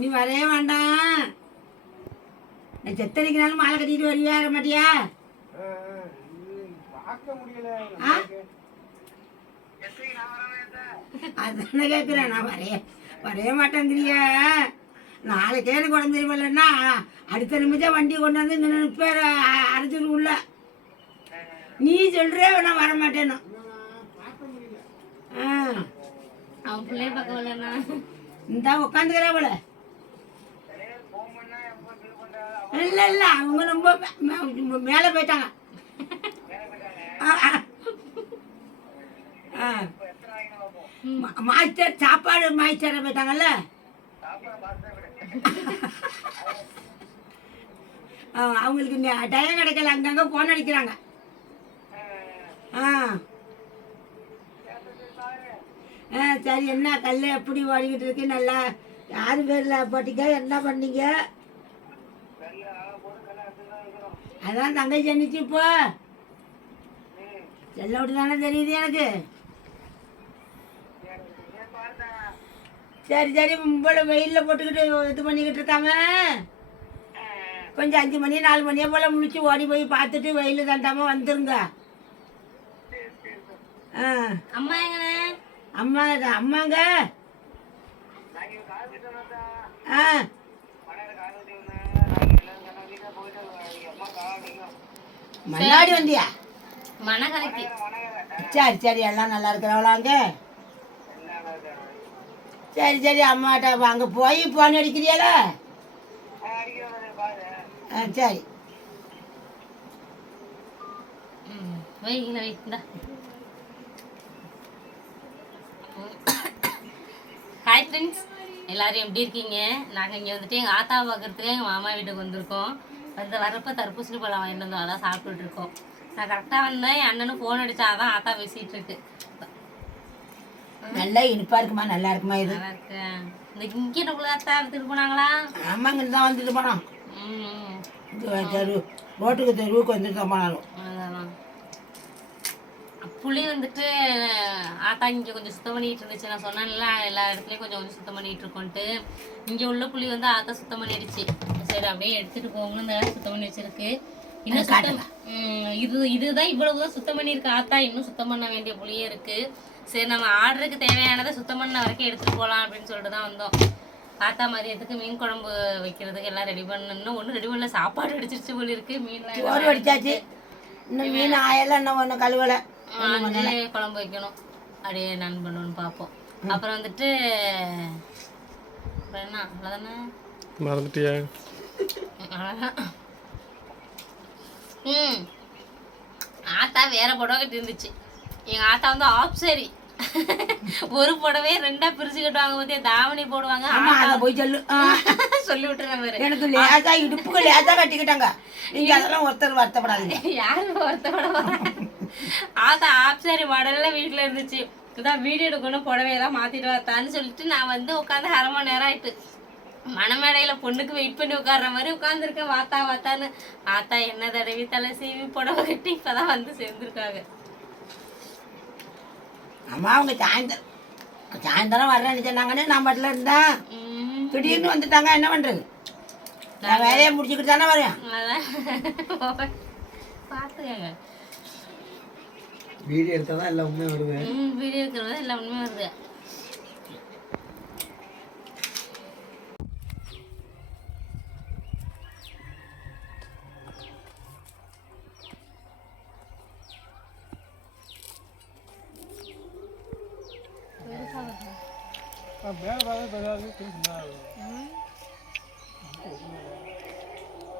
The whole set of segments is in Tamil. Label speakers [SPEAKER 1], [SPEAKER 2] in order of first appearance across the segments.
[SPEAKER 1] நீ வரவே வேண்டாம். நான் செத்தனைக்குனாலும் மாலை கட்டிட்டு வருவியா வர மாட்டியா. அதானே கேட்குறேன் நான் வரைய வரைய மாட்டேங்கிறிய நாளைக்கே எனக்கு உடம்பு தெரியலன்னா அடுத்த நிமிஷம் வண்டி கொண்டு வந்து இங்கே நிற்பேர் அரைச்சிட்டு உள்ள. நீ சொல்ற நான் வர மாட்டேன்னு.
[SPEAKER 2] பார்க்க முடியல
[SPEAKER 1] ஆ.
[SPEAKER 3] அவன் பிள்ளைய பார்க்க வரலன்னா
[SPEAKER 1] இந்த உட்காந்துக்கிறா போல. இல்லை இல்லை அவங்க ரொம்ப மே- மே- மேலே போயிட்டாங்க. ஆ, மாஸ்டர் சாப்பாடு மாஸ்டர் போயிட்டாங்கல்ல? ஆ, அவங்களுக்கு டயம் கிடைக்கல அங்கங்க போன் அடிக்கிறாங்க. ஆ. ஆ சரி என்ன கல் எப்படி ஓடிக்கிட்டு இருக்கு? நல்லா யார் பேரில் போட்டிங்க? என்ன பண்ணீங்க? அதான் தங்கச்சி அன்னிச்சு இப்போ? செல்ல விட்டு தானே தெரியுது எனக்கு? சரி சரி இவ்வளோ வெயிலில் போட்டுக்கிட்டு இது பண்ணிக்கிட்டு இருக்காம? கொஞ்சம் அஞ்சு மணி நாலு மணியே போல் முழிச்சு ஓடி போய் பார்த்துட்டு வெயில் தண்டாம வந்துருங்க. ஆ.
[SPEAKER 3] அம்மா எங்கண்ணே?
[SPEAKER 1] அம்மா அம்மாங்க. ஆ. மல்லாடி வந்தியா
[SPEAKER 3] மனகரைக்கு
[SPEAKER 1] சரி சரி எல்லாம் நல்லா இருக்கிறவளாங்க சரி சரி அம்மாட்ட அங்கே போய் போன் அடிக்கிறியால? ஆ சரி.
[SPEAKER 3] ஹாய் ஃப்ரெண்ட்ஸ் எல்லாரும் எப்படி இருக்கீங்க? நாங்கள் இங்கே வந்துட்டு எங்கள் ஆத்தா பார்க்கறதுக்கு எங்கள் மாமா வீட்டுக்கு வந்திருக்கோம். வந்து வரப்போ தர்பூசணி பழம் வாங்கிட்டு வந்தோம் அதான் சாப்பிட்டுட்டு இருக்கோம். நான் கரெக்டாக வந்தேன். என் அண்ணனும் ஃபோன் அடிச்சா அதான் ஆத்தா பேசிகிட்டு இருக்கு.
[SPEAKER 1] நல்லா இனிப்பா இருக்குமா? நல்லா இருக்குமா இது?
[SPEAKER 3] நல்லா இருக்கேன் இந்த இங்கே ஆத்தா எடுத்துட்டு போனாங்களா
[SPEAKER 1] ஆமாங்க தான் வந்துட்டு போனோம்.
[SPEAKER 3] ம்
[SPEAKER 1] இது தெரு ரோட்டுக்கு தெருவுக்கு வந்துட்டு தான் போனாலும்.
[SPEAKER 3] அதான். புளி வந்துட்டு ஆத்தா இங்கே கொஞ்சம் சுத்தம் பண்ணிட்டு இருந்துச்சு. நான் சொன்னேன்ல எல்லா இடத்துலையும் கொஞ்சம் கொஞ்சம் சுத்தம் பண்ணிட்டு இருக்கோன்ட்டு. இங்கே உள்ள புளி வந்து ஆத்தா சுத்தம் பண்ணிடுச்சு. சரி அப்படியே எடுத்துட்டு போகணும் இந்த சுத்தம் பண்ணி வச்சிருக்கு. இன்னும் சுத்தம் இது இதுதான் இவ்வளவுதான் சுத்தம் பண்ணியிருக்கு ஆத்தா. இன்னும் சுத்தம் பண்ண வேண்டிய புளியே இருக்கு. சரி நம்ம ஆர்டருக்கு தேவையானதை சுத்தம் பண்ண வரைக்கும் எடுத்துட்டு போகலாம் அப்படின்னு சொல்லிட்டு தான் வந்தோம். ஆத்தா மதியத்துக்கு மீன் குழம்பு வைக்கிறதுக்கு எல்லாம் ரெடி பண்ணணும். ஒன்றும் ரெடி பண்ணல. சாப்பாடு அடிச்சிருச்சு போல இருக்கு
[SPEAKER 1] சோறு வடிச்சாச்சு இன்னும் மீன் ஆயெல்லாம் இன்னும் ஒன்றும் கழுவலை.
[SPEAKER 3] வந்து குழம்பு வைக்கணும். அப்படியே நான் பண்ணணும்னு பார்ப்போம். அப்புறம் வந்துட்டு என்ன? அவ்வளோதானே
[SPEAKER 2] மறந்துட்டியா.
[SPEAKER 3] ம். ஆத்தா வேற புடவை கட்டி இருந்துச்சு எங்கள் ஆத்தா வந்து ஆஃப் சரி. ஒரு புடவையே ரெண்டா பிரிச்சு கட்டுவாங்க பத்தியா? தாவணி போடுவாங்க.
[SPEAKER 1] ஆமா அதை போய் சொல்லு.
[SPEAKER 3] சொல்லி விட்டுறேன்
[SPEAKER 1] எனக்கு லேசா இடுப்புக்கு லேசா கட்டிக்கிட்டாங்க. நீங்க அதெல்லாம் ஒருத்தர் வருத்தப்படாதீங்க.
[SPEAKER 3] யாரு ஒருத்தோட ஆத்தா ஆப் சாரி மாடல்ல வீட்டுல இருந்துச்சு. இதான் வீடியோ எடுக்கணும் புடவையெல்லாம் மாத்திட்டு வரத்தான்னு சொல்லிட்டு நான் வந்து உட்காந்து அரை மணி நேரம் ஆயிட்டு. மணமேடையில பொண்ணுக்கு வெயிட் பண்ணி உட்கார்ற மாதிரி உட்காந்துருக்கேன் வாத்தா வாத்தான்னு. ஆத்தா என்ன தடவி தலை சீவி புடவை கட்டி இப்பதான் வந்து சேர்ந்துருக்காங்க.
[SPEAKER 1] அம்மா அவங்க சாயந்தரம் சாயந்தரம் வரேன்னு சொன்னாங்கன்னு நான் பாட்டில் இருந்தேன் திடீர்னு வந்துட்டாங்க என்ன பண்றது? நான் வேலையை முடிச்சுக்கிட்டு தானே வரேன்.
[SPEAKER 3] அதான். பாத்துக்கங்க.
[SPEAKER 2] வீடியோ எடுத்தால் தான் எல்லாம் உண்மை வருது.
[SPEAKER 3] ம் வீடியோ இருக்கிறது எல்லாம் உண்மையா வருது.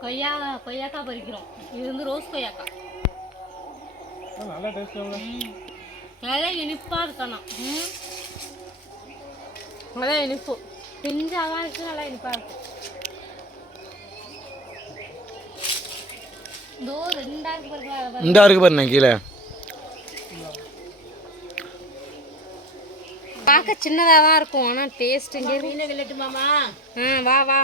[SPEAKER 3] கொய்யா கொய்யாக்காய் பறிக்கிறோம். இது வந்து ரோஸ் கொய்யாக்காய்.
[SPEAKER 2] நல்லா டேஸ்ட்.
[SPEAKER 3] நல்லா இனிப்பா இருக்கணும். நல்லா இனிப்பு. பிஞ்சாதான் இருக்கு நல்லா இனிப்பா இருக்கு. இதோ ரெண்டா இருக்கு பாருங்க
[SPEAKER 2] கீழே.
[SPEAKER 3] சின்னதாக தான் இருக்கும் ஆனால் டேஸ்ட் இங்கே ஆ வா வா.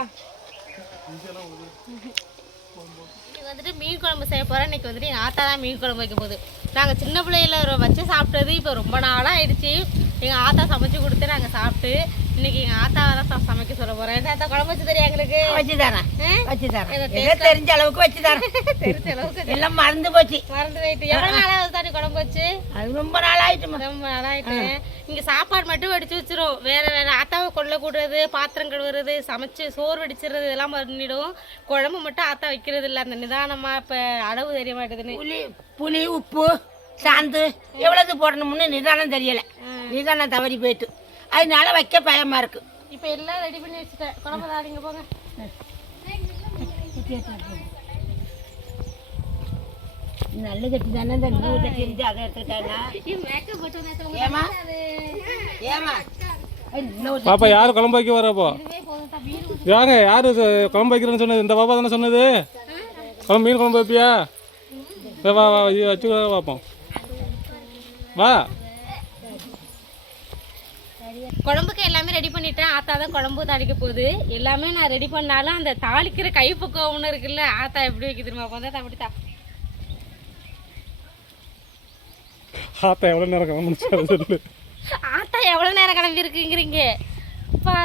[SPEAKER 3] வந்துட்டு மீன் குழம்பு செய்ய போகிறேன் இன்னைக்கு வந்துட்டு எங்கள் ஆத்தா தான் மீன் குழம்பு வைக்க போகுது. நாங்கள் சின்ன பிள்ளையில வச்சு சாப்பிட்டது இப்போ ரொம்ப நாளாக ஆயிடுச்சு எங்கள் ஆத்தா சமைச்சு கொடுத்து நாங்கள் சாப்பிட்டு இன்னைக்கு எங்க ஆத்தாவை தான் சமைக்க சொல்ல போறேன். என்ன ஆத்தா குழம்பு வச்சு தெரியும் எங்களுக்கு?
[SPEAKER 1] வச்சு தரேன்? வச்சு தரேன் தெரிஞ்ச அளவுக்கு வச்சு தரேன்
[SPEAKER 3] தெரிஞ்ச அளவுக்கு
[SPEAKER 1] எல்லாம் மறந்து போச்சு.
[SPEAKER 3] மறந்து போயிட்டு. எவ்வளவு நாளாவது தாண்டி குழம்பு வச்சு?
[SPEAKER 1] அது ரொம்ப நாள் ஆயிட்டுமா
[SPEAKER 3] ரொம்ப நாளாயிட்டு. இங்க சாப்பாடு மட்டும் வடிச்சு வச்சிரும். வேற வேற. ஆத்தாவை கொள்ள கூடுறது பாத்திரம் கழுவுறது சமைச்சு சோறு வடிச்சிடுறது இதெல்லாம் பண்ணிடும். குழம்பு மட்டும் ஆத்தா வைக்கிறது இல்ல. அந்த நிதானமா இப்ப அளவு தெரிய மாட்டேதுன்னு.
[SPEAKER 1] புளி புளி உப்பு சாந்து எவ்வளவு போடணும்னு நிதானம் தெரியல. நிதானம் தவறி போயிட்டு. அதனால வைக்க பயமா இருக்கு.
[SPEAKER 3] இப்ப எல்லாம் ரெடி பண்ணி வச்சுட்டேன். குழம்பு தாடிங்க போங்க.
[SPEAKER 1] நல்ல கட்டி தானே இந்த நூறு கட்டி இருந்து அதை எடுத்துக்கிட்டானா
[SPEAKER 3] மேக்கப் போட்டு வந்தா
[SPEAKER 1] ஏமா
[SPEAKER 2] பாப்பா யார் குழம்பு வைக்க வரப்போ யாங்க யார் குழம்பு வைக்கிறேன்னு சொன்னது? இந்த பாப்பா தானே சொன்னது? குழம்பு மீன் குழம்பு வைப்பியா? வா வா வச்சு பார்ப்போம் வா.
[SPEAKER 3] குழம்புக்கு எல்லாமே ரெடி பண்ணிட்டேன். ஆத்தா தான் குழம்பு தாளிக்க போகுது. எல்லாமே நான் ரெடி பண்ணாலும் அந்த தாளிக்கிற கைப்பக்குவம் ஒன்று இருக்குல்ல ஆத்தா எப்படி வைக்க தெரியுமா? அப்போ அப்படித்தா.
[SPEAKER 2] ஆத்தா எவ்வளோ நேரம் கிளம்பிச்சு
[SPEAKER 3] ஆத்தா எவ்வளோ நேரம் கிளம்பி இருக்குங்கிறீங்க பா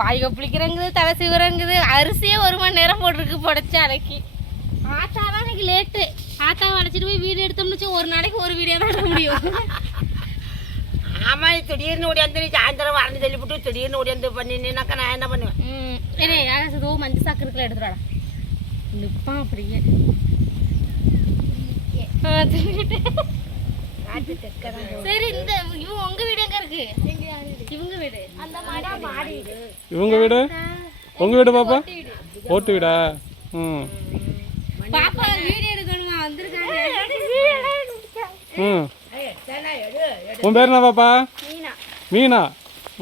[SPEAKER 3] வாய் கொப்பளிக்கிறங்குது தலை சிவரங்குது அரிசியே ஒரு மணி நேரம் போட்டிருக்கு புடச்சி அன்னைக்கு ஆத்தா தான் இன்னைக்கு லேட்டு ஆத்தா அடைச்சிட்டு போய் வீடியோ எடுத்தோம்னு ஒரு நாளைக்கு ஒரு வீடியோ தான் எடுக்க முடியும்.
[SPEAKER 1] ஆமா நீ திடீர்னு ஓடியாந்து நீ சாயந்தரம் வரணும் சொல்லிவிட்டு திடீர்னு ஓடியாந்து பண்ணினாக்கா நான் என்ன பண்ணுவேன்?
[SPEAKER 3] ம். ஏனே யாராச்சும் ஏதோ மஞ்சள் சாக்கு இருக்குல்ல எடுத்துடாடா நிற்பான் அப்படியே. சரி இந்த இவங்க உங்க வீடு எங்க இருக்கு? இவங்க வீடு. அந்த மாடி
[SPEAKER 2] இவங்க வீடு? உங்கள் வீடு பாப்பா? ஓட்டு வீடா. ம்.
[SPEAKER 3] பாப்பா வீடியோ எடுக்கணுமா? வந்திருக்காங்க.
[SPEAKER 2] ம். உன் பேர் என்ன பாப்பா? மீனா.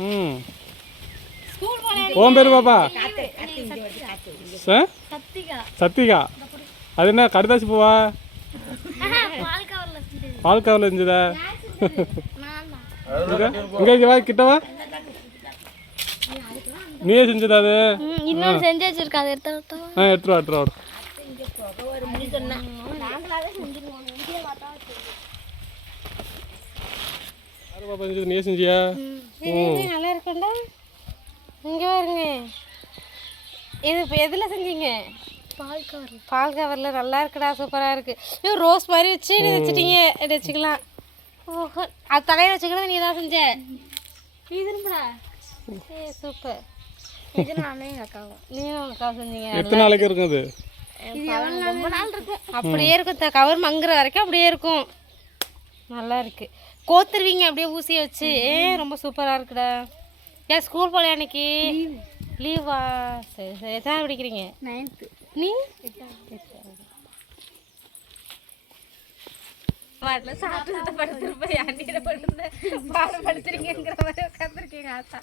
[SPEAKER 2] ம். உன் பேர் பாப்பா?
[SPEAKER 3] சத்திகா.
[SPEAKER 2] அது என்ன கடுதாசி பூவா? பால் கவரில் இருந்துதா இங்க இங்க இங்க வா கிட்ட வா. நீயே செஞ்சதா அது?
[SPEAKER 3] இன்னொன்று செஞ்சு வச்சிருக்கா அதை எடுத்து
[SPEAKER 2] ஆ எடுத்துரு வா, எடுத்துரு வா. யாரு பாப்பா நீயே செஞ்சியா
[SPEAKER 3] நல்லா இருக்கும்டா இங்கே பாருங்க. இது இப்போ எதில் செஞ்சீங்க? பால் கவர் பால் கவரில் நல்லா இருக்குடா சூப்பராக இருக்கு. ஐயோ ரோஸ் மாதிரி வச்சு நீ வச்சுட்டீங்க. வச்சுக்கலாம். ஓஹோ. அது தலையில் வச்சுக்கிறது நீ தான் செஞ்ச? நீ திரும்படா. ஏ சூப்பர். இது நானே எங்கள் அக்காவும் நீங்களும் உங்கள் அக்காவும் செஞ்சீங்க.
[SPEAKER 2] எத்தனை நாளைக்கு இருக்கும் அது?
[SPEAKER 3] ரொம்ப நாள் இருக்கும் அப்படியே இருக்கும். கவர் மங்குற வரைக்கும் அப்படியே இருக்கும். நல்லா இருக்கு. கோத்துருவீங்க அப்படியே ஊசியை வச்சு. ஏ ரொம்ப சூப்பராக இருக்குடா. ஏன் ஸ்கூல் போகல அன்னைக்கு லீவா சரி சரி. எத்தனை படிக்கிறீங்க? நைன்த்து நீ? பாட்டில் சாப்பிட்டு படுத்துருப்பேன் அண்ணியில் படுத்துருந்தேன் பாடம் படுத்துறீங்கிற மாதிரி உட்காந்துருக்கீங்க ஆத்தா.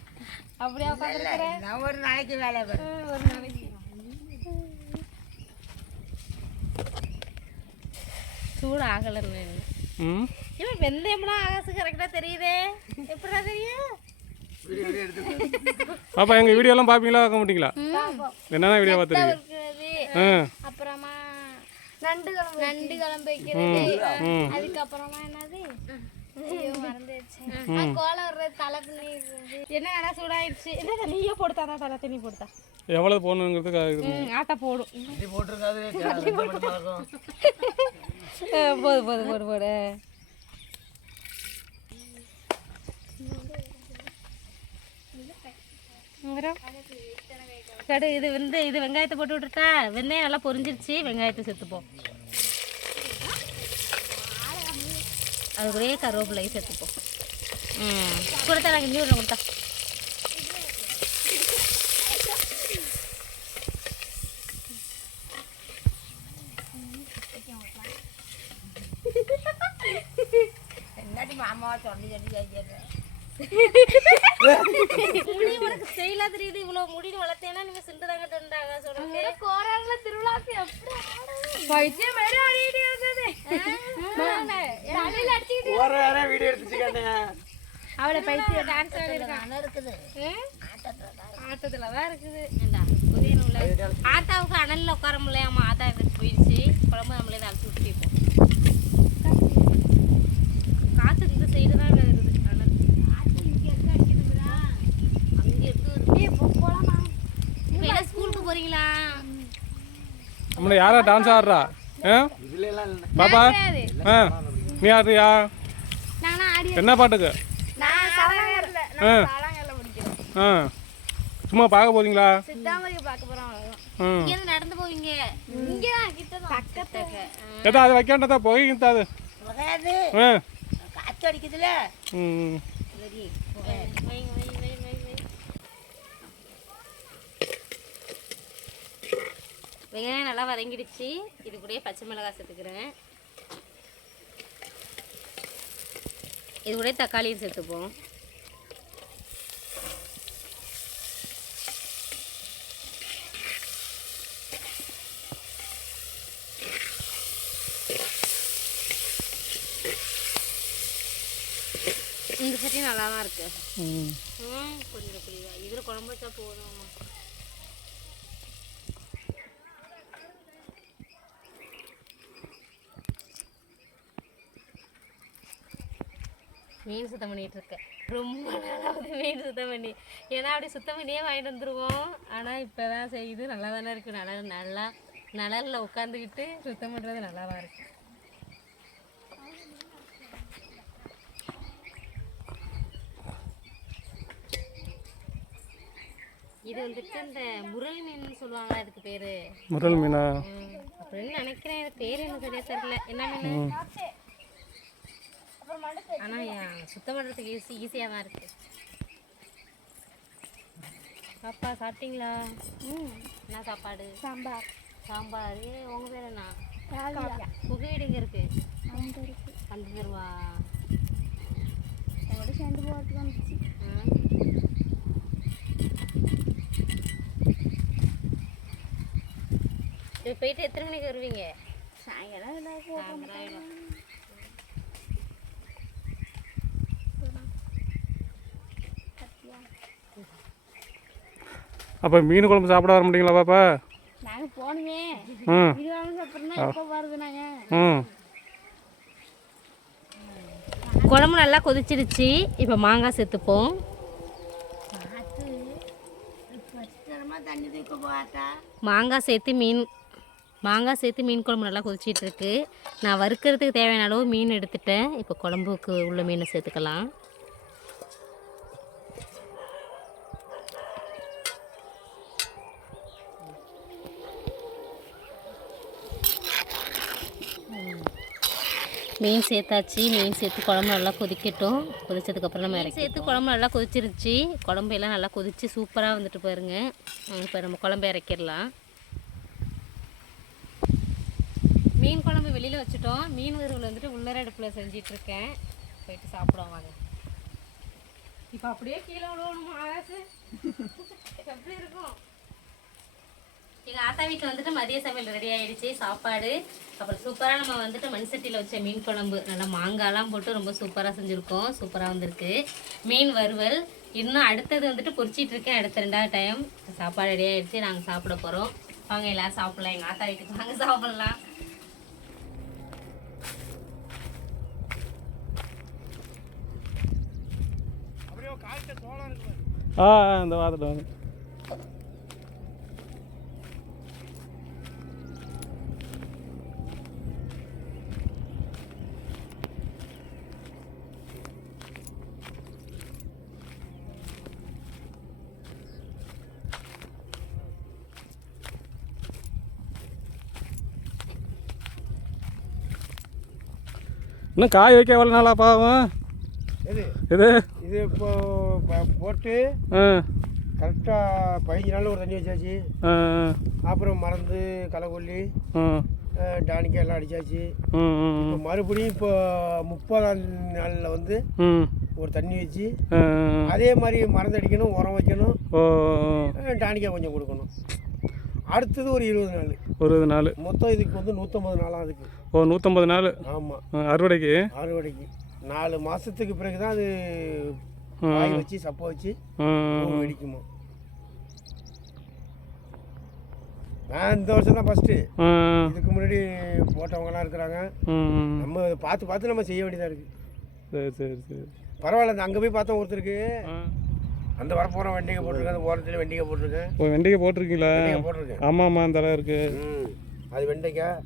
[SPEAKER 3] அப்படியே உட்காந்துருக்கிறேன்
[SPEAKER 1] நான் ஒரு நாளைக்கு வேலை.
[SPEAKER 3] ஒரு நாளைக்கு. சூடு ஆகலைன்னு
[SPEAKER 2] ம்
[SPEAKER 3] இவன் வெந்தயம்லாம் ஆகாசு கரெக்டாக தெரியுதே? எப்படிடா தெரியும்?
[SPEAKER 2] பாப்பா எங்கள் வீடியோலாம் பார்ப்பீங்களா பார்க்க மாட்டீங்களா? என்னென்ன வீடியோ பார்த்துருக்கீங்க?
[SPEAKER 4] அப்புறமா நண்டு குழம்பு நண்டு குழம்பு வைக்கிறது. அதுக்கப்புறமா என்னது?
[SPEAKER 3] என்ன சூடாயிடுச்சு. என்ன நீயே போடுத்தா தலை தண்ணி போடுத்தா
[SPEAKER 2] எவ்வளோ போகணுங்கிறது இது
[SPEAKER 3] ம் ஆத்தா போடும் போது போது போடு போடு கடு இது வந்து இது வெங்காயத்தை போட்டு விட்டுட்டா வெந்தயம் நல்லா பொரிஞ்சிருச்சு. வெங்காயத்தை சேர்த்துப்போம். அது கூடயே கருவேப்பிலையும் சேர்த்துப்போம். ம். கொடுத்தா நாங்கள் இன்னொரு கொடுத்தா.
[SPEAKER 1] சொல்லி சொல்லி கேட்கிறேன்
[SPEAKER 3] முடி உனக்கு தெரியுது முடின்னு வளர்த்தேன்னா நீங்க சிண்டு தாங்க தந்தாங்க சொல்லுங்க
[SPEAKER 4] கோராங்கள திருவிழாக்கு எப்படி பைத்தியம் மாதிரி ஆடிட்டு இருந்தது தலையில
[SPEAKER 3] அவளை பைத்தியம் டான்ஸ் ஆடிருக்கான்
[SPEAKER 1] இருக்குது
[SPEAKER 3] தான் இருக்குது ஆத்தாவுக்கு அனலில் உட்கார முடியலையாமா ஆத்தா போயிடுச்சு. குழம்பு நம்மளே தான் அழைச்சி விட்டுப்போம் காற்று இந்த சைடு தான் வருது அனல் அங்கே போகலாமா இப்போ போகிறீங்களா
[SPEAKER 2] நம்மள யாரா டான்ஸ் ஆடுறா? பாப்பா? நீ ஆடுறியா? என்ன பாட்டுக்கு? சும்மா பார்க்க போறீங்களா?
[SPEAKER 3] நடந்து போவீங்க.
[SPEAKER 4] இங்க தான்
[SPEAKER 2] அது வைக்கண்டதா போய்
[SPEAKER 1] காற்று அடிக்குதுல.
[SPEAKER 3] வெங்காயம் நல்லா வதங்கிடுச்சு. இது கூடயே பச்சை மிளகாய் சேர்த்துக்கிறேன். இது கூட தக்காளியும் சேர்த்துப்போம். இந்த சட்டி நல்லா தான் இருக்கு.
[SPEAKER 2] ம்.
[SPEAKER 3] கொஞ்சம் புரியுதா இதில் குழம்பு வச்சா போதும். மீன் சுத்தம் பண்ணிட்டு இருக்கேன். ரொம்ப நாளாவது மீன் சுத்தம் பண்ணி. ஏன்னா அப்படி சுத்தம் பண்ணியே வாங்கிட்டு வந்துருவோம். ஆனால் இப்போ தான் செய்யுது. நல்லா தானே இருக்குது நல்லா நல்லா நிழலில் உட்காந்துக்கிட்டு சுத்தம் பண்ணுறது நல்லா தான் இருக்கு. இது வந்துட்டு இந்த முரல் மீன் சொல்லுவாங்க அதுக்கு பேரு.
[SPEAKER 2] முரல் மீனா?
[SPEAKER 3] அப்படின்னு நினைக்கிறேன். இது பேர் எனக்கு சரியா தெரியல. என்ன மீன்? ஆனா சுத்தம் பண்றதுக்கு ஈஸி ஈஸியாக தான் இருக்கு. பாப்பா சாப்பிட்டீங்களா? ம். என்ன சாப்பாடு?
[SPEAKER 4] சாம்பார்.
[SPEAKER 3] சாம்பார். உங்க பேர் என்ன? வீடு எங்க இருக்கு? அந்த தெருவா
[SPEAKER 4] சேர்ந்து போகிறதுக்கு வந்துச்சு.
[SPEAKER 3] போயிட்டு எத்தனை மணிக்கு வருவீங்க?
[SPEAKER 4] சாயங்காலம்.
[SPEAKER 2] அப்போ மீன் குழம்பு சாப்பிட வர மாட்டீங்களா பாப்பா?
[SPEAKER 4] நாங்கள் போகணுமே
[SPEAKER 2] ம்.
[SPEAKER 4] இது வாங்க சாப்பிட்றோன்னா எப்போ வருது நாங்கள்
[SPEAKER 2] ம்.
[SPEAKER 3] குழம்பு நல்லா கொதிச்சிருச்சு. இப்போ மாங்காய் சேர்த்துப்போம். மாங்காய் சேர்த்து மீன் மாங்காய் சேர்த்து மீன் குழம்பு நல்லா கொதிச்சிட்டு இருக்கு நான் வறுக்கிறதுக்கு தேவையான அளவு மீன் எடுத்துட்டேன். இப்போ குழம்புக்கு உள்ள மீனை சேர்த்துக்கலாம். மீன் சேர்த்தாச்சு. மீன் சேர்த்து குழம்பு நல்லா கொதிக்கட்டும். கொதிச்சதுக்கப்புறம் நம்ம இறக்கி சேர்த்து குழம்பு நல்லா கொதிச்சிருச்சு. குழம்பு எல்லாம் நல்லா கொதிச்சு சூப்பராக வந்துட்டு பாருங்க. இப்போ நம்ம குழம்பு இறக்கிடலாம். மீன் குழம்பு வெளியில் வச்சுட்டோம். மீன் வறுவல் வந்துட்டு உள்ளர அடுப்பில் செஞ்சிட்ருக்கேன். போயிட்டு சாப்பிடுவோம் வாங்க. இப்போ அப்படியே கீழே விழுவணுமா ஆகாசு எப்படி இருக்கும்? எங்கள் ஆத்தா வீட்டில் வந்துட்டு மதிய சமையல் ரெடி ஆகிடுச்சு சாப்பாடு. அப்புறம் சூப்பராக நம்ம வந்துட்டு மண் சட்டியில் வச்ச மீன் குழம்பு. நல்லா மாங்காய்லாம் போட்டு ரொம்ப சூப்பராக செஞ்சுருக்கோம். சூப்பராக வந்திருக்கு. மீன் வறுவல். இன்னும் அடுத்தது வந்துட்டு பொரிச்சிட்டு இருக்கேன் அடுத்த ரெண்டாவது டைம் சாப்பாடு ரெடி ஆகிடுச்சு நாங்கள் சாப்பிட போகிறோம் வாங்க எல்லோரும் சாப்பிட்லாம். எங்கள் ஆத்தா வீட்டுக்கு வாங்க சாப்பிட்லாம்.
[SPEAKER 2] ஆ ஆ, இந்த வாரத்தில் வந்து. இன்னும் காய் வைக்க எவ்வளோ நாளா பாவம்?
[SPEAKER 5] இது
[SPEAKER 2] இது
[SPEAKER 5] இப்போ போட்டு கரெக்டாக பதினஞ்சு நாள் ஒரு தண்ணி வச்சாச்சு. அப்புறம் மறந்து களை கொல்லி
[SPEAKER 2] ஆ
[SPEAKER 5] டானிக்கா எல்லாம்
[SPEAKER 2] ம்
[SPEAKER 5] இப்போ மறுபடியும் இப்போ முப்பதாம் நாளில் வந்து ஒரு தண்ணி வச்சு அதே மாதிரி மருந்து அடிக்கணும் உரம் வைக்கணும் டானிக்கா கொஞ்சம் கொடுக்கணும். அடுத்தது ஒரு இருபது நாள்.
[SPEAKER 2] ஒரு நாள்.
[SPEAKER 5] மொத்தம் இதுக்கு வந்து நூற்றம்பது நாளாக அதுக்கு
[SPEAKER 2] ஓ நூற்றம்பது நாள்.
[SPEAKER 5] ஆமாம்
[SPEAKER 2] அறுவடைக்கு?
[SPEAKER 5] அறுவடைக்கு. நாலு மாதத்துக்கு பிறகு தான் அது. காய் வச்சு சப்பை வச்சு வெடிக்குமா. நான் இந்த வருஷம் தான் ஃபஸ்ட்டு இதுக்கு முன்னாடி போட்டவங்கலாம் இருக்கிறாங்க. நம்ம பார்த்து பார்த்து நம்ம செய்ய வேண்டியதாக இருக்குது
[SPEAKER 2] சரி சரி சரி.
[SPEAKER 5] பரவாயில்ல இந்த அங்கே போய் பார்த்தோம் ஒருத்தருக்கு. அந்த வரப்போகிற வண்டிகை போட்டிருக்கேன் அந்த ஓரத்தில் வெண்டிகை போட்டிருக்கேன்.
[SPEAKER 2] ஓ வெண்டைக்காய் போட்டிருக்கீங்களா?
[SPEAKER 5] போட்டிருக்கேன்.
[SPEAKER 2] ஆமாம் ஆமாம் அந்த இருக்கு.
[SPEAKER 5] ம். அது வெண்டைக்காய்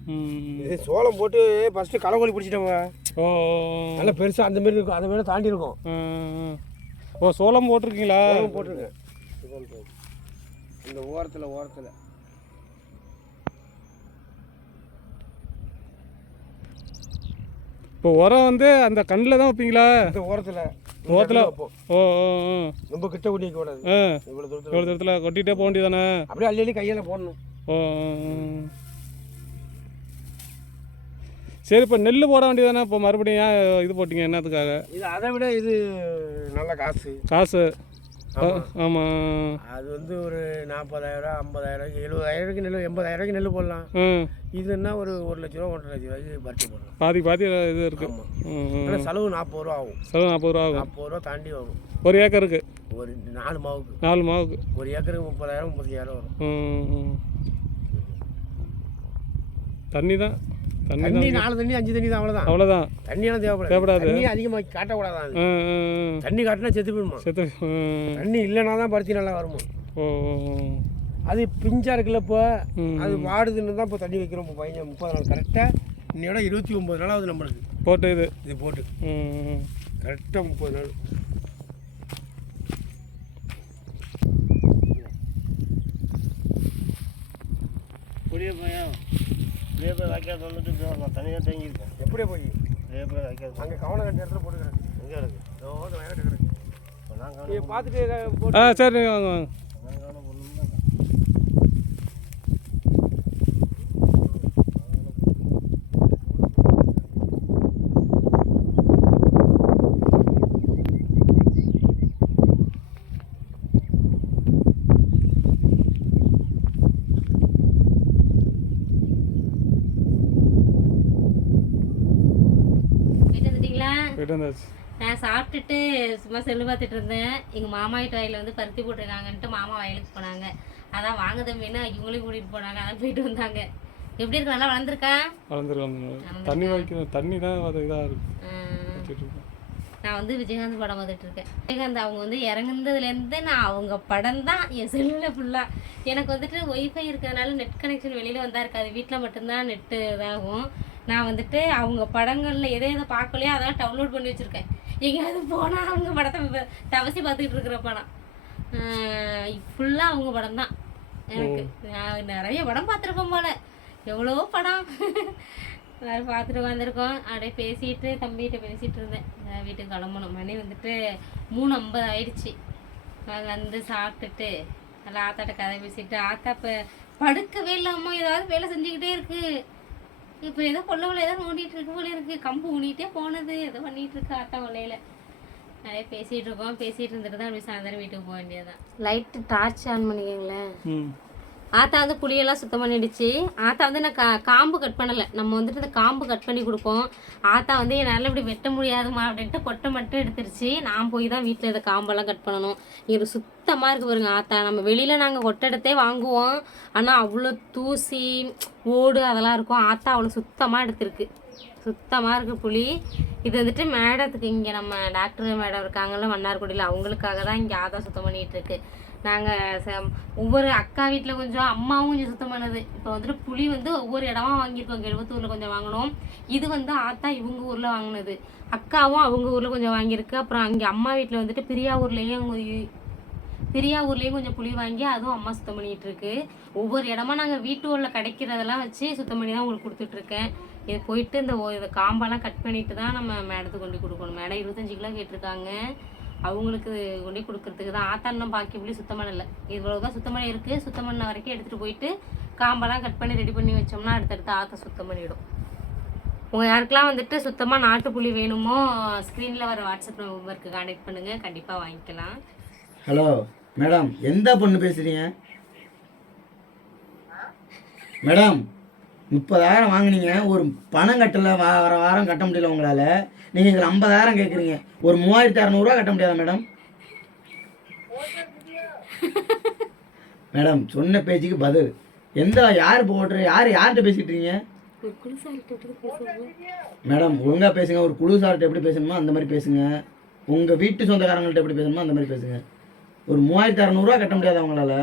[SPEAKER 5] இது சோளம் போட்டு ஃபஸ்ட்டு களக்கோழி பிடிச்சிட்டோங்க
[SPEAKER 2] ஓ
[SPEAKER 5] நல்லா பெருசாக அந்த மாதிரி இருக்கும். அதை மேலே தாண்டி இருக்கும்.
[SPEAKER 2] ஓ சோளம் போட்டிருக்கீங்களா?
[SPEAKER 5] போட்டிருக்கேன். இந்த ஓரத்தில் ஓரத்தில்.
[SPEAKER 2] இப்போ உரம் வந்து அந்த கண்ணில் தான் வைப்பீங்களா?
[SPEAKER 5] இந்த ஓரத்தில்.
[SPEAKER 2] ஓரத்தில்? ஓ
[SPEAKER 5] ரொம்ப கிட்ட கொண்டு வைக்க கூடாது. இவ்வளோ தூரத்தில்.
[SPEAKER 2] கொட்டிகிட்டே போக வேண்டியதானே
[SPEAKER 5] அப்படியே அள்ளி அள்ளி கையில் போடணும்.
[SPEAKER 2] ஓ. சரி இப்போ நெல் போட வேண்டியதானே இப்போ மறுபடியும் ஏன் இது போட்டீங்க? என்னத்துக்காக?
[SPEAKER 5] இது அதை விட இது நல்ல காசு.
[SPEAKER 2] காசு.
[SPEAKER 5] ஆமா.
[SPEAKER 2] ஆமாம்
[SPEAKER 5] அது வந்து ஒரு நாற்பதாயிரம் ஐம்பதாயிரம் எழுபதாயிரத்துக்கு நெல் எண்பதாயிரத்துக்கு நெல் போடலாம். இதுன்னா ஒரு ஒரு லட்ச ரூபா ஒன்றரை லட்ச ரூபாய்க்கு பருத்தி போடலாம்.
[SPEAKER 2] பாதி பாதி இது.
[SPEAKER 5] ஆனால் செலவு நாற்பது ரூபா ஆகும்.
[SPEAKER 2] செலவு நாற்பது ரூபா ஆகும்.
[SPEAKER 5] நாற்பது ரூபா தாண்டி வரும்.
[SPEAKER 2] ஒரு ஏக்கருக்கு?
[SPEAKER 5] ஒரு நாலு மாவுக்கு.
[SPEAKER 2] நாலு மாவுக்கு.
[SPEAKER 5] ஒரு ஏக்கருக்கு முப்பதாயிரம் முப்பத்தஞ்சாயிரம் வரும்.
[SPEAKER 2] தண்ணி தான் தண்ணி
[SPEAKER 5] நாலு தண்ணி அஞ்சு தண்ணி தான் அவ்வளோதான்
[SPEAKER 2] அவ்வளோதான்
[SPEAKER 5] தண்ணியெல்லாம் தேவைப்படாது.
[SPEAKER 2] தேவைப்படாது.
[SPEAKER 5] தண்ணி அதிகமாக
[SPEAKER 2] ம்.
[SPEAKER 5] தண்ணி காட்டினா செத்து போயிடுமா?
[SPEAKER 2] செத்து.
[SPEAKER 5] தண்ணி இல்லைனா தான் பருத்தி நல்லா வருமா?
[SPEAKER 2] ஓ.
[SPEAKER 5] அது பிஞ்சா இருக்குல்ல இப்போ. அது வாடுதுன்னு தான் இப்போ தண்ணி வைக்கிறோம் இப்போ பதினஞ்சு முப்பது நாள் கரெக்டாக இன்னையோட இருபத்தி ஒம்பது நாள் ஆகுது நம்மளுக்கு.
[SPEAKER 2] போட்டு இது.
[SPEAKER 5] இது போட்டு. கரெக்டாக முப்பது நாள்.
[SPEAKER 6] புளிய பையன்? பையன் வைக்காத வந்துட்டு நான் தனியாக தங்கியிருக்கேன்.
[SPEAKER 5] எப்படியே போய்?
[SPEAKER 6] பையன் வைக்காத.
[SPEAKER 5] அங்கே கவனம் கட்ட இடத்துல போட்டுக்கிறேன்.
[SPEAKER 6] எங்கே இருக்கு?
[SPEAKER 5] இதோ இந்த வயல்கிட்ட கிடக்கு.
[SPEAKER 6] இப்போ நான்
[SPEAKER 5] பார்த்துட்டு போட்டு
[SPEAKER 2] ஆ சரி வாங்க வாங்க
[SPEAKER 6] நான் காணும் ஒன்றும்
[SPEAKER 3] போயிட்டு வந்துட்டீங்களா
[SPEAKER 2] போயிட்டு வந்தாச்சு
[SPEAKER 3] நான் சாப்பிட்டுட்டு சும்மா செல்லு பார்த்துட்டு இருந்தேன். எங்கள் மாமா வீட்டு வயலில் வந்து பருத்தி போட்டிருக்காங்கன்ட்டு மாமா வயலுக்கு போனாங்க. அதான் வாங்க தம்பின்னு இவங்களையும் கூட்டிகிட்டு போனாங்க. அதான் போயிட்டு வந்தாங்க. எப்படி இருக்கு? நல்லா வளர்ந்துருக்கா?
[SPEAKER 2] வளர்ந்துருக்கோம். தண்ணி வைக்கணும். தண்ணி தான் இதாக இருக்கோம்.
[SPEAKER 3] நான் வந்து விஜயகாந்த் படம் பார்த்துட்டு இருக்கேன். விஜயகாந்த் அவங்க வந்து இறங்குனதுலேருந்து நான் அவங்க படம் தான் என் செல்லில் ஃபுல்லாக எனக்கு வந்துட்டு ஒய்ஃபை இருக்கிறதுனால நெட் கனெக்ஷன் வெளியில் வந்தா இருக்காது. வீட்டில் மட்டும்தான் நெட்டு இதாகும். நான் வந்துட்டு அவங்க படங்களில் எதை எதை பார்க்கலையோ அதெல்லாம் டவுன்லோட் பண்ணி வச்சுருக்கேன். எங்கேயாவது போனால் அவங்க படத்தை தவசி பார்த்துக்கிட்டு இருக்கிற படம். ஃபுல்லாக அவங்க படம் தான். எனக்கு நான் நிறைய படம் பார்த்துருக்கேன் போல. எவ்வளோ படம். எல்லாரும் பார்த்துட்டு வந்திருக்கோம் அப்படியே பேசிட்டு தம்பிகிட்ட பேசிட்டு இருந்தேன். நான் வீட்டுக்கு கிளம்பணும். மணி வந்துட்டு மூணு ஐம்பது ஆயிடுச்சு. நான் வந்து சாப்பிட்டுட்டு நல்லா ஆத்தாட்ட கதை பேசிட்டு ஆத்தா இப்போ படுக்கவே இல்லாமல் ஏதாவது வேலை செஞ்சுக்கிட்டே இருக்கு. இப்போ ஏதோ கொள்ளவளை ஏதோ நோண்டிட்டு இருக்கு போல இருக்கு. கம்பு ஊனிட்டே போனது. ஏதோ பண்ணிட்டு இருக்கு ஆத்தா கொள்ளையில நிறைய பேசிட்டு இருக்கோம். பேசிட்டு இருந்துட்டு தான் அப்படி சாயந்தரம் வீட்டுக்கு போக வேண்டியதுதான். லைட்டு டார்ச் ஆன் பண்ணிக்கங்களேன்.
[SPEAKER 2] ம்.
[SPEAKER 3] ஆத்தா வந்து புளியெல்லாம் சுத்தம் பண்ணிடுச்சு. ஆத்தா வந்து நான் கா காம்பு கட் பண்ணலை. நம்ம வந்துட்டு இந்த காம்பு கட் பண்ணி கொடுப்போம். ஆத்தா வந்து என்னால் இப்படி வெட்ட முடியாதுமா அப்படின்ட்டு கொட்டை மட்டும் எடுத்துருச்சு. நான் போய் தான் வீட்டில் இந்த காம்பெல்லாம் கட் பண்ணணும். இது சுத்தமாக இருக்குது பாருங்க ஆத்தா. நம்ம வெளியில் நாங்கள் கொட்டை எடுத்தே வாங்குவோம். ஆனால் அவ்வளோ தூசி ஓடு அதெல்லாம் இருக்கும். ஆத்தா அவ்வளோ சுத்தமாக எடுத்திருக்கு. சுத்தமாக இருக்குது புளி. இது வந்துட்டு மேடத்துக்கு இங்கே நம்ம டாக்டர் மேடம் இருக்காங்கல்ல மன்னார்குடியில் அவங்களுக்காக தான் இங்கே ஆதா சுத்தம் பண்ணிகிட்டு இருக்கு. நாங்கள் ஒவ்வொரு அக்கா வீட்டில் கொஞ்சம் அம்மாவும் கொஞ்சம் சுத்தம் பண்ணுது இப்போ வந்துட்டு புளி வந்து ஒவ்வொரு இடமா வாங்கியிருக்கோம். எழுபத்தூரில் கொஞ்சம் வாங்கினோம் இது வந்து ஆத்தா இவங்க ஊரில் வாங்கினது. அக்காவும் அவங்க ஊரில் கொஞ்சம் வாங்கியிருக்கு. அப்புறம் அங்கே அம்மா வீட்டில் வந்துட்டு பிரியாவூர்லேயும் பிரியாவூர்லேயும் கொஞ்சம் புளி வாங்கி அதுவும் அம்மா சுத்தம் பண்ணிகிட்டு இருக்கு ஒவ்வொரு இடமா நாங்கள் வீட்டு ஊரில் கிடைக்கிறதெல்லாம் வச்சு சுத்தம் பண்ணி தான் உங்களுக்கு கொடுத்துட்ருக்கேன். இது போயிட்டு இந்த ஒ- இந்த காம்பெல்லாம் கட் பண்ணிட்டு தான் நம்ம மேடத்துக்கு கொண்டு கொடுக்கணும். மேடம் இருபத்தஞ்சு கிலோ கேட்டிருக்காங்க. அவங்களுக்கு கொண்டு கொடுக்குறதுக்கு கொடுக்கறதுக்கு தான். ஆத்தாண்ணம் பாக்கி இப்படி சுத்தம் இல்லை. இவ்வளோதான் சுத்தம் பண்ணி இருக்கு. சுத்தம் பண்ண வரைக்கும் எடுத்துகிட்டு போயிட்டு காம்பெல்லாம் கட் பண்ணி ரெடி பண்ணி வச்சோம்னா அடுத்தடுத்து ஆற்ற சுத்தம் பண்ணிவிடும் உங்கள் யாருக்கெல்லாம் வந்துட்டு சுத்தமாக நாட்டு வேணுமோ ஸ்க்ரீனில் வர வாட்ஸ்அப் நம்பருக்கு கான்டெக்ட் பண்ணுங்கள் கண்டிப்பாக வாங்கிக்கலாம்.
[SPEAKER 7] ஹலோ மேடம் எந்த பொண்ணு பேசுறீங்க? மேடம் முப்பதாயிரம் வாங்குனீங்க ஒரு பணம் கட்டல வா வர வாரம் கட்ட முடியல உங்களால். நீங்கள் எங்களை ஐம்பதாயிரம் கேட்குறீங்க ஒரு மூவாயிரத்தி அறநூறுவா கட்ட முடியாதா மேடம்? மேடம் சொன்ன பேச்சுக்கு பதில். எந்த யார் போடுற யார் யார்கிட்ட இருக்கீங்க? மேடம் ஒழுங்காக பேசுங்க. ஒரு குழு சார்கிட்ட எப்படி பேசணுமோ அந்த மாதிரி பேசுங்க. உங்கள் வீட்டு சொந்தக்காரங்கள்ட்ட எப்படி பேசணுமோ அந்த மாதிரி பேசுங்க. ஒரு மூவாயிரத்தி அறநூறுவா கட்ட முடியாது அவங்களால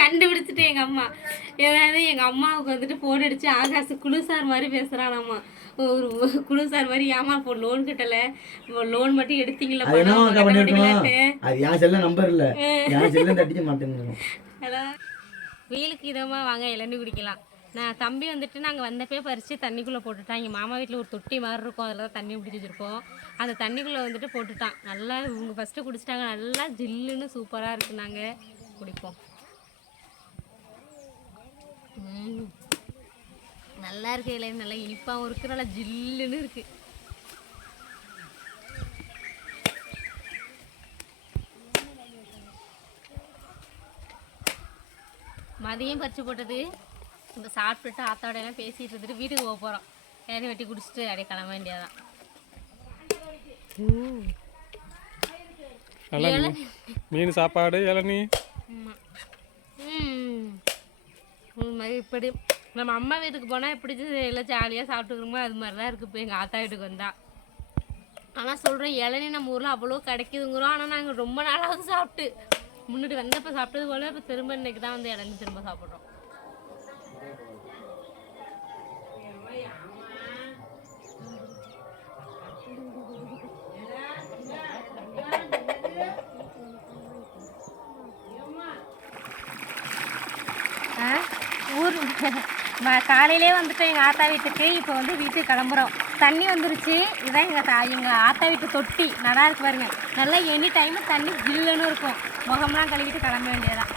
[SPEAKER 3] கண்டுபிடிச்சிட்டு எங்கள் அம்மா. ஏதாவது எங்கள் அம்மாவுக்கு வந்துட்டு ஃபோன் அடித்து ஆகாசு குழுசார் மாதிரி பேசுகிறானாம்மா ஒரு குழுசார் மாதிரி ஏமா இப்போ லோன் கட்டலை. லோன் மட்டும் எடுத்தீங்களா
[SPEAKER 7] அது என் செல்ல நம்பர் இல்லை. என் செல்ல தட்டிக்க மாட்டேன்னு
[SPEAKER 3] ஹலோ. வெயிலுக்கு இதமாக வாங்க இளநீ குடிக்கலாம். நான் தம்பி வந்துட்டு நாங்கள் வந்தப்பே பறித்து தண்ணிக்குள்ளே போட்டுட்டான். எங்கள் மாமா வீட்டில் ஒரு தொட்டி மாதிரி இருக்கும். அதில் தான் தண்ணி பிடிச்சி வச்சுருப்போம். அந்த தண்ணிக்குள்ளே வந்துட்டு போட்டுட்டான். நல்லா இவங்க ஃபஸ்ட்டு குடிச்சிட்டாங்க. நல்லா ஜில்லுன்னு சூப்பராக இருக்கு. நாங்கள் குடிப்போம். நல்லா இருக்கு இளநீ நல்லா இனிப்பாகவும் இருக்குது நல்லா ஜில்லுன்னு இருக்குது மதியம் பறிச்சு போட்டது இப்போ சாப்பிட்டுட்டு ஆத்தாவோட எல்லாம் பேசிட்டு இருந்துட்டு வீட்டுக்கு போக போகிறோம் இளநீ வெட்டி குடிச்சிட்டு அப்படியே கிளம்ப வேண்டியதான்
[SPEAKER 2] நல்லா மீன் சாப்பாடு இளநீ?
[SPEAKER 3] இப்படி நம்ம அம்மா வீட்டுக்கு போனால் எப்படி எல்லாம் ஜாலியாக சாப்பிட்டுக்கிறோமோ அது மாதிரி தான் இருக்குது இப்போ எங்கள் ஆத்தா வீட்டுக்கு வந்தால் ஆனால் சொல்கிறேன் இளநீ நம்ம ஊரில் அவ்வளோ கிடைக்குதுங்கிறோம். ஆனால் நாங்கள் ரொம்ப நாளாவது சாப்பிட்டு முன்னாடி வந்தப்போ சாப்பிட்டது போல இப்போ திரும்ப இன்னைக்கு தான் வந்து இளநீ திரும்ப சாப்பிட்றோம். ம- காலையிலே வந்துட்டோம் எங்கள் ஆத்தா வீட்டுக்கு இப்போ வந்து வீட்டுக்கு கிளம்புறோம். தண்ணி வந்துருச்சு. இதுதான் எங்கள் தா எங்கள் ஆத்தா வீட்டு தொட்டி. நல்லா இருக்கு பாருங்க. நல்லா எனி டைமும் தண்ணி ஜில்லுன்னு இருக்கும். முகம்லாம் கழுவிட்டு கிளம்ப வேண்டியதான்